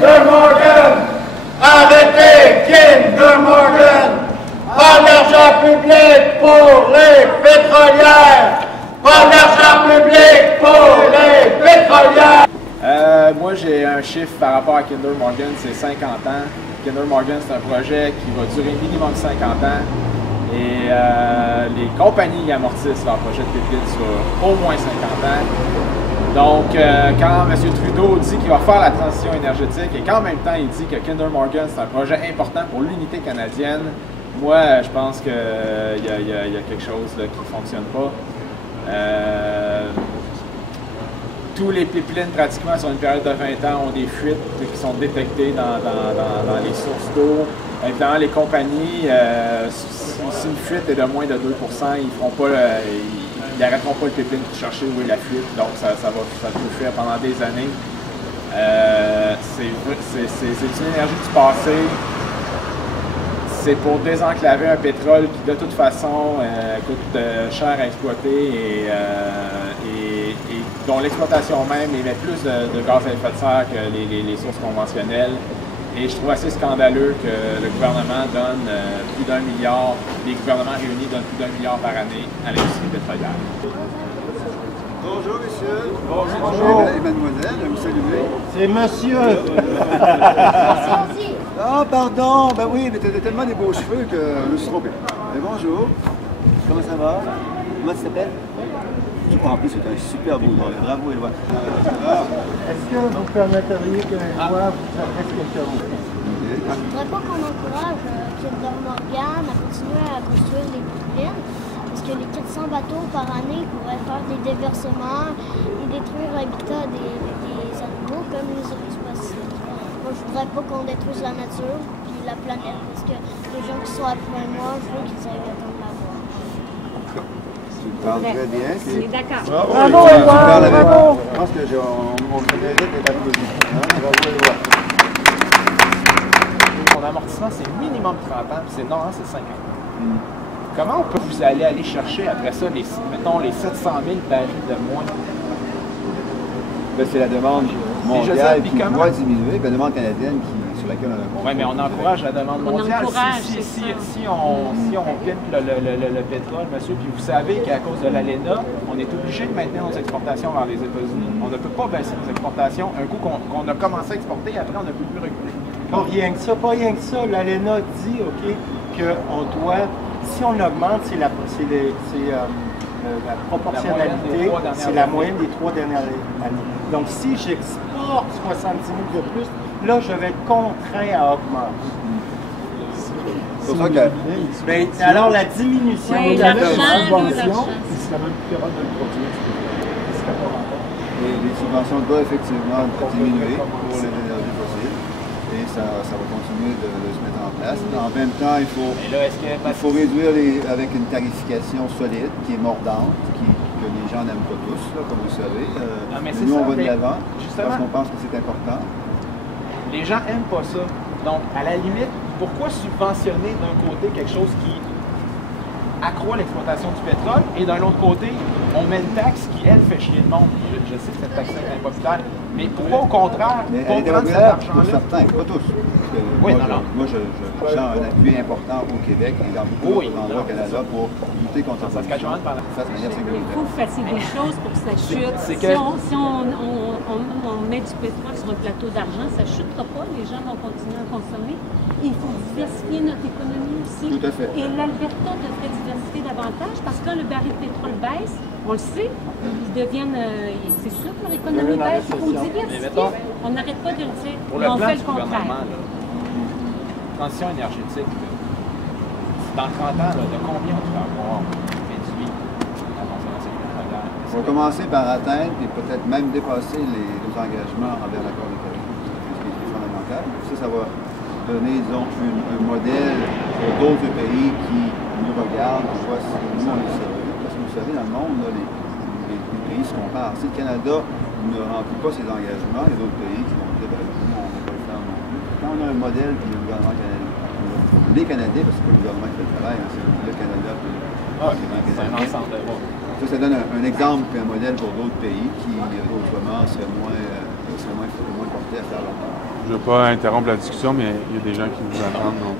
Kinder Morgan! Arrêtez Kinder Morgan! Pas d'argent public pour les pétrolières! Pas d'argent public pour les pétrolières! Moi, j'ai un chiffre par rapport à Kinder Morgan, c'est 50 ans. Kinder Morgan, c'est un projet qui va durer minimum 50 ans. Et les compagnies amortissent leur projet de pipeline sur au moins 50 ans. Donc, quand M. Trudeau dit qu'il va faire la transition énergétique et qu'en même temps il dit que Kinder Morgan c'est un projet important pour l'unité canadienne, moi je pense qu'il y a quelque chose là, qui ne fonctionne pas. Tous les pipelines pratiquement sur une période de 20 ans ont des fuites qui sont détectées dans les sources d'eau. Évidemment, les compagnies, si une fuite est de moins de 2 ils n'arrêteront pas le pipeline pour chercher où est la fuite, donc ça peut faire pendant des années. C'est une énergie du passé. C'est pour désenclaver un pétrole qui de toute façon coûte cher à exploiter et dont l'exploitation même émet plus de gaz à effet de serre que les sources conventionnelles. Et je trouve assez scandaleux que le gouvernement donne plus d'1 milliard, les gouvernements réunis donnent plus d'1 milliard par année à l'industrie pétrolière. Bonjour, monsieur. Bonjour. Et mademoiselle, vous saluez. C'est monsieur! Ah, pardon, ben oui, mais t'as tellement des beaux cheveux que je me suis trompé. Mais bonjour. Comment ça va? Comment tu t'appelles? En plus, c'est un super beau nom. Bravo, Éloi. Est-ce que vous permetteriez que Éloi vous adresse quelques mots? Je ne voudrais pas qu'on encourage Kinder Morgan à continuer à construire les pipelines, parce que les 400 bateaux par année pourraient faire des déversements et détruire l'habitat des animaux comme les ours fossiles. Moi, je voudrais pas qu'on détruise la nature et la planète, parce que les gens qui sont après moi, je veux qu'ils aillent attendre la mort. Tu parles très bien. On est d'accord. Bravo, Éloi! Bravo! Je pense que on mérite d'être applaudi. Bravo, Éloi. Mon amortissement, c'est minimum 30 ans, puis c'est normal, c'est 50 ans. Comment on peut vous aller chercher après ça, mettons, les 700 000 barils de moins? Ben, c'est la demande mondiale qui comment? doit diminuer, la demande canadienne sur laquelle on a compris. Oui, mais on encourage la demande mondiale. Si on pimpe le pétrole, monsieur, puis vous savez qu'à cause de l'ALENA, on est obligé de maintenir nos exportations vers les États-Unis. On ne peut pas baisser nos exportations un coup qu'on a commencé à exporter, après on ne peut plus reculer. Pas rien que ça. L'ALENA dit, OK, qu'on doit, si on augmente, c'est la proportionnalité, c'est la moyenne des 3 dernières années. Donc, si j'exporte 70 000 de plus, là, je vais être contraint à augmenter. C'est pour ça que... Ben, alors, la diminution Oui, de la l'argent. Les subventions doivent effectivement diminuer pour les énergies fossiles et ça va continuer de se mettre en place. En même temps, il faut réduire avec une tarification solide qui est mordante, que les gens n'aiment pas tous, là, comme vous savez. Nous, on va de l'avant parce qu'on pense que c'est important. Les gens n'aiment pas ça. Donc, à la limite, pourquoi subventionner d'un côté quelque chose qui accroît l'exploitation du pétrole et d'un autre côté, on met une taxe qui, elle, fait chier le monde. Je sais que cette taxe-là est impopulaire, mais pourquoi au contraire, pas prendre cet argent-là? Pour certains, pas tous. Oui, moi, je sens un appui important au Québec et dans beaucoup d'autres endroits au Canada pour lutter contre la pollution. Il faut que vous fassiez des choses pour que ça chute. Si on met du pétrole sur un plateau d'argent, ça ne chutera pas, les gens vont continuer à consommer. Il faut diversifier notre économie aussi. Tout à fait. Et l'Alberta devrait diversifier davantage parce que quand le baril de pétrole baisse, on le sait, ils deviennent. C'est sûr que leur économie baisse, il faut diversifier. On n'arrête pas de le dire. Pour le on plan fait du le contraire. gouvernement, transition énergétique, dans 30 ans, de combien on peut avoir réduit la consommation pétrolière? On va commencer par atteindre et peut-être même dépasser nos engagements envers l'accord de Paris, ce qui est fondamental. Ça va donner, disons, un modèle pour d'autres pays qui nous regardent, qui voient si nous, on est sérieux. Parce que vous savez, dans le monde, là, les pays se comparent. Si le Canada ne remplit pas ses engagements, il y a d'autres pays qui vont dire, ben, nous, on ne va pas le faire non plus. Quand on a un modèle, puis le gouvernement canadien, les Canadiens, parce que c'est pas le gouvernement qui fait le travail, hein, c'est le Canada, puis c'est un ensemble de voix. Ça donne un exemple et un modèle pour d'autres pays qui, autrement, seraient moins portés à faire leur part. Je ne veux pas interrompre la discussion, mais il y a des gens qui nous attendent. Donc,